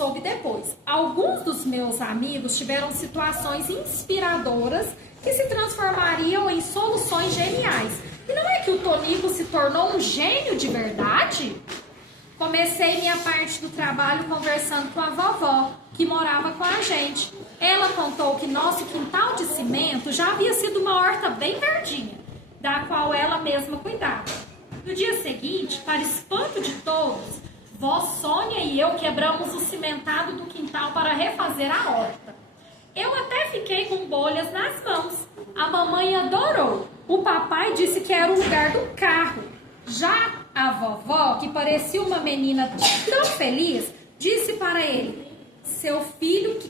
soube depois. Alguns dos meus amigos tiveram situações inspiradoras que se transformariam em soluções geniais. E não é que o Tonico se tornou um gênio de verdade? Comecei minha parte do trabalho conversando com a vovó, que morava com a gente. Ela contou que nosso quintal de cimento já havia sido uma horta bem verdinha, da qual ela mesma cuidava. No dia seguinte, para espanto de todos, vó Sônia e eu quebramos o cimentado do quintal para refazer a horta. Eu até fiquei com bolhas nas mãos. A mamãe adorou. O papai disse que era o lugar do carro. Já a vovó, que parecia uma menina tão feliz, disse para seu filho que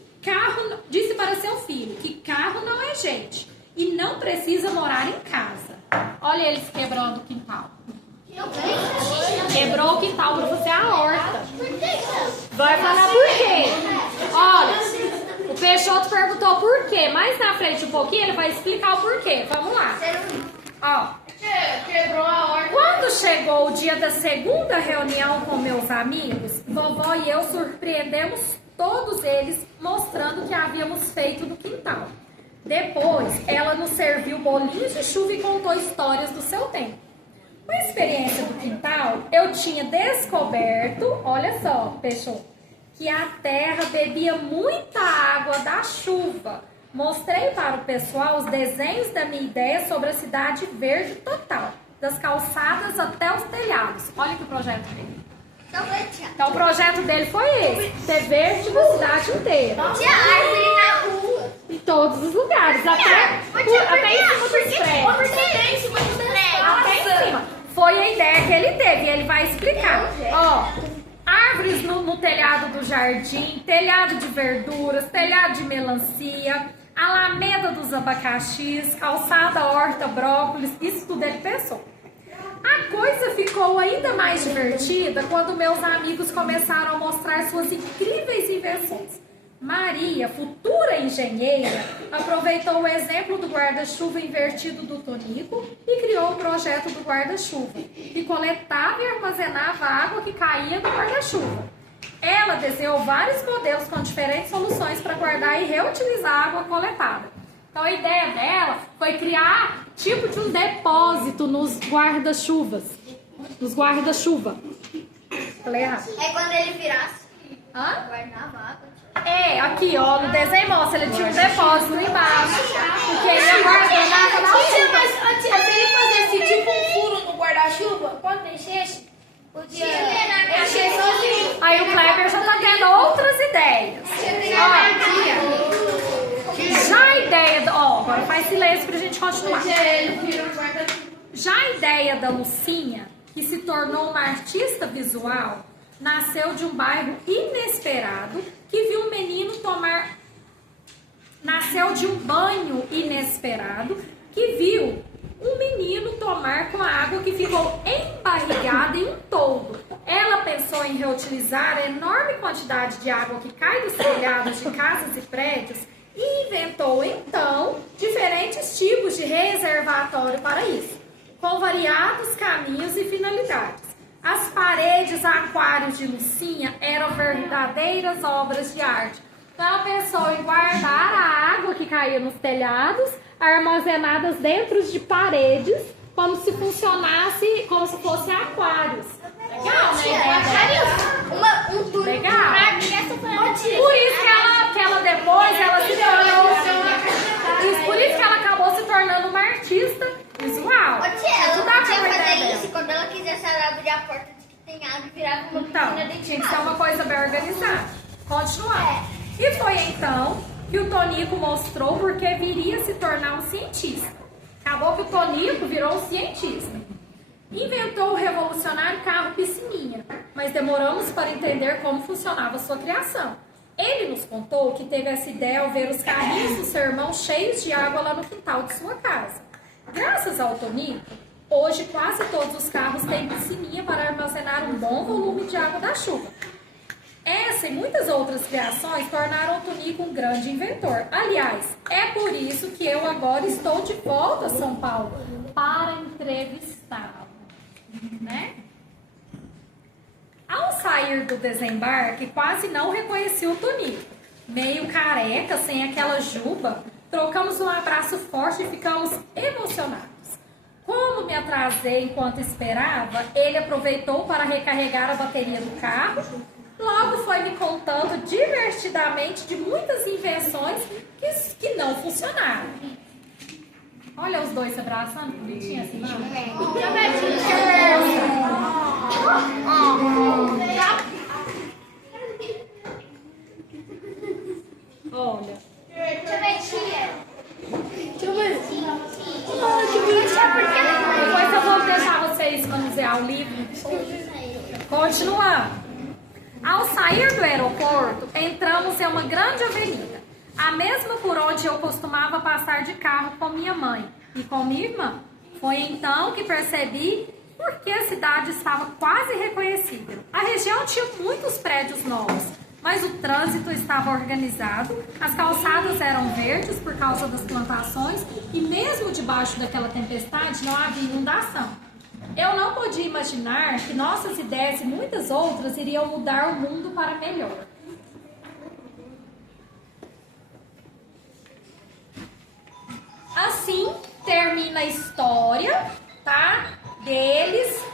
carro não é gente e não precisa morar em casa. Olha eles quebrando o quintal. Quebrou o quintal para fazer a horta. Vai falar por quê? Olha, o Peixoto perguntou por quê. Mais na frente um pouquinho ele vai explicar o porquê. Vamos lá. Ó. Quebrou a horta. Quando chegou o dia da segunda reunião com meus amigos, vovó e eu surpreendemos todos eles mostrando o que havíamos feito no quintal. Depois, ela nos serviu bolinhos de chuva e contou histórias do seu tempo. Com a experiência do quintal, eu tinha descoberto, olha só, Peixoto, que a terra bebia muita água da chuva. Mostrei para o pessoal os desenhos da minha ideia sobre a cidade verde total, das calçadas até os telhados. Olha que o projeto dele. Então o projeto dele foi esse, ter verde na cidade inteira. Tinha árvore na rua. Em todos os lugares, até em cima dos prédios. Até em cima dos prédios. Até em cima. Foi a ideia que ele teve e ele vai explicar. Ó, árvores no telhado do jardim, telhado de verduras, telhado de melancia, alameda dos abacaxis, calçada, horta, brócolis, isso tudo ele pensou. A coisa ficou ainda mais divertida quando meus amigos começaram a mostrar suas incríveis invenções. Maria, futura engenheira, aproveitou o exemplo do guarda-chuva invertido do Tonico e criou o projeto do guarda-chuva, que coletava e armazenava a água que caía do guarda-chuva. Ela desenhou vários modelos com diferentes soluções para guardar e reutilizar a água coletada. Então a ideia dela foi criar tipo de um depósito nos guarda-chuvas. Nos guarda-chuva. Falei errado. É quando ele virasse. Hã? Guardava água. É, aqui ó, no desenho mostra, ele tinha um depósito embaixo. Porque ele ia guardando água na chuva. Mas se ele fizesse tipo um furo no guarda-chuva, quando enchesse, podia encher sozinho. Aí o Kleber já tá tendo outras ideias. Já a ideia agora faz silêncio pra gente continuar. Já a ideia da Lucinha, que se tornou uma artista visual, nasceu de um bairro inesperado que viu um menino tomar. Nasceu de um banho inesperado que viu um menino tomar com a água que ficou embarrigada em um toldo. Ela pensou em reutilizar a enorme quantidade de água que cai dos telhados de casas e prédios e inventou, então, diferentes tipos de reservatório para isso, com variados caminhos e finalidades. As paredes aquários de Lucinha eram verdadeiras obras de arte. Então, ela pensou em guardar a água que caía nos telhados, armazenadas dentro de paredes, como se funcionasse, como se fossem aquários. Legal, né? Legal. Por isso que ela depois, ela se tornou... Por isso que ela acabou se tornando uma artista visual. Ela podia fazer isso quando ela quisesse abrir a porta de que tem água e virava uma piscina dentro tinha que ser uma coisa bem organizada. Continuando. E foi então que o Tonico mostrou porque viria se tornar um cientista. Acabou que o Tonico virou um cientista. Inventou o revolucionário carro piscininha, mas demoramos para entender como funcionava sua criação. Ele nos contou que teve essa ideia ao ver os carrinhos do seu irmão cheios de água lá no quintal de sua casa. Graças ao Tonico, hoje quase todos os carros têm piscininha para armazenar um bom volume de água da chuva. Essa e muitas outras criações tornaram o Tonico um grande inventor. Aliás, é por isso que eu agora estou de volta a São Paulo para entrevistá-lo, né? Aos sair do desembarque, quase não reconheci o Tonico. Meio careca, sem aquela juba, trocamos um abraço forte e ficamos emocionados. Como me atrasei enquanto esperava, ele aproveitou para recarregar a bateria do carro. Logo foi me contando divertidamente de muitas invenções que não funcionaram. Olha os dois se abraçando, bonitinho assim, não? Olha. Deixa eu ver, tia. Depois eu vou deixar vocês manusear o livro. Continuando. Ao sair do aeroporto, entramos em uma grande avenida, a mesma por onde eu costumava passar de carro com minha mãe e com minha irmã. Foi então que percebi por que a cidade estava quase reconhecível. A região tinha muitos prédios novos, mas o trânsito estava organizado, as calçadas eram verdes por causa das plantações e mesmo debaixo daquela tempestade não havia inundação. Eu não podia imaginar que nossas ideias e muitas outras iriam mudar o mundo para melhor. Assim termina a história, tá? Deles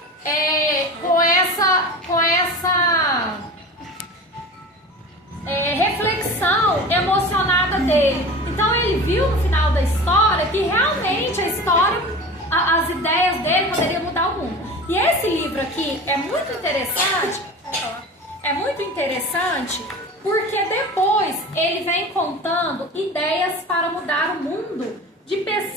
com essa reflexão emocionada dele. Então ele viu no final da história que realmente a história, as ideias dele poderiam mudar o mundo. E esse livro aqui é muito interessante porque depois ele vem contando ideias para mudar o mundo de pessoas